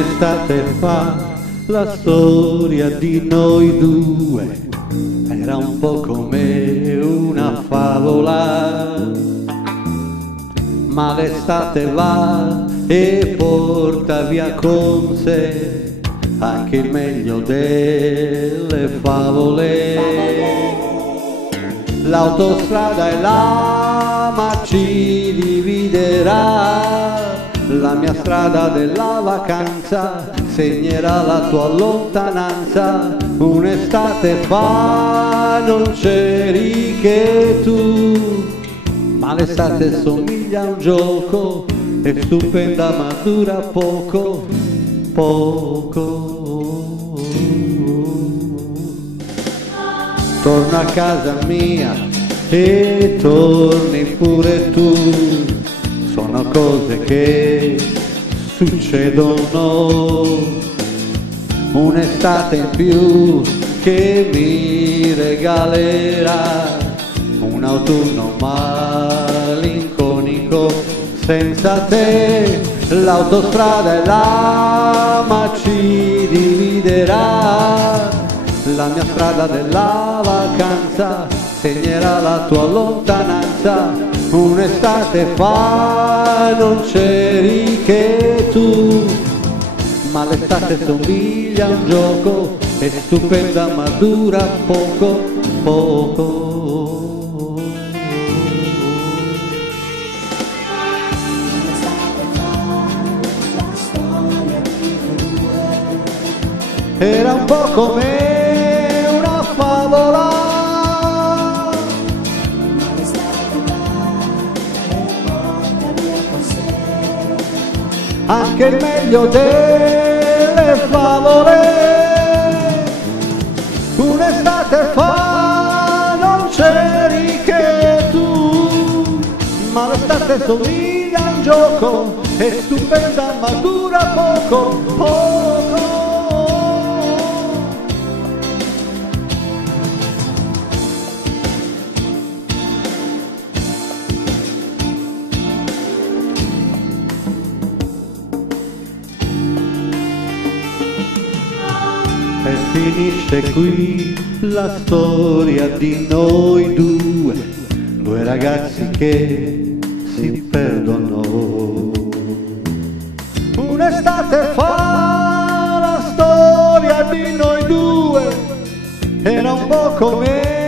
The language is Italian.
Un'estate fa la storia di noi due era un po' come una favola, ma l'estate va e porta via con sé anche il meglio delle favole. L'autostrada e l'ama ci dividerà, la mia strada della vacanza segnerà la tua lontananza. Un'estate fa non c'eri che tu, ma l'estate somiglia a un gioco, è stupenda ma dura poco, poco. Torno a casa mia e torni pure tu, sono cose che succedono. Un'estate in più che mi regalerà un autunno malinconico senza te. L'autostrada e l'ama ci dividerà, la mia strada della vacanza segnerà la tua lontananza. Un'estate fa non c'eri che tu, ma l'estate somiglia a un gioco, è stupenda ma dura poco, poco. Era un po' come una favola, anche il meglio delle favole. Un'estate fa non c'eri che tu, ma l'estate somiglia a un gioco, è stupenda ma dura poco, poco. E finisce qui la storia di noi due ragazzi che si perdono. Un'estate fa la storia di noi due era un po' come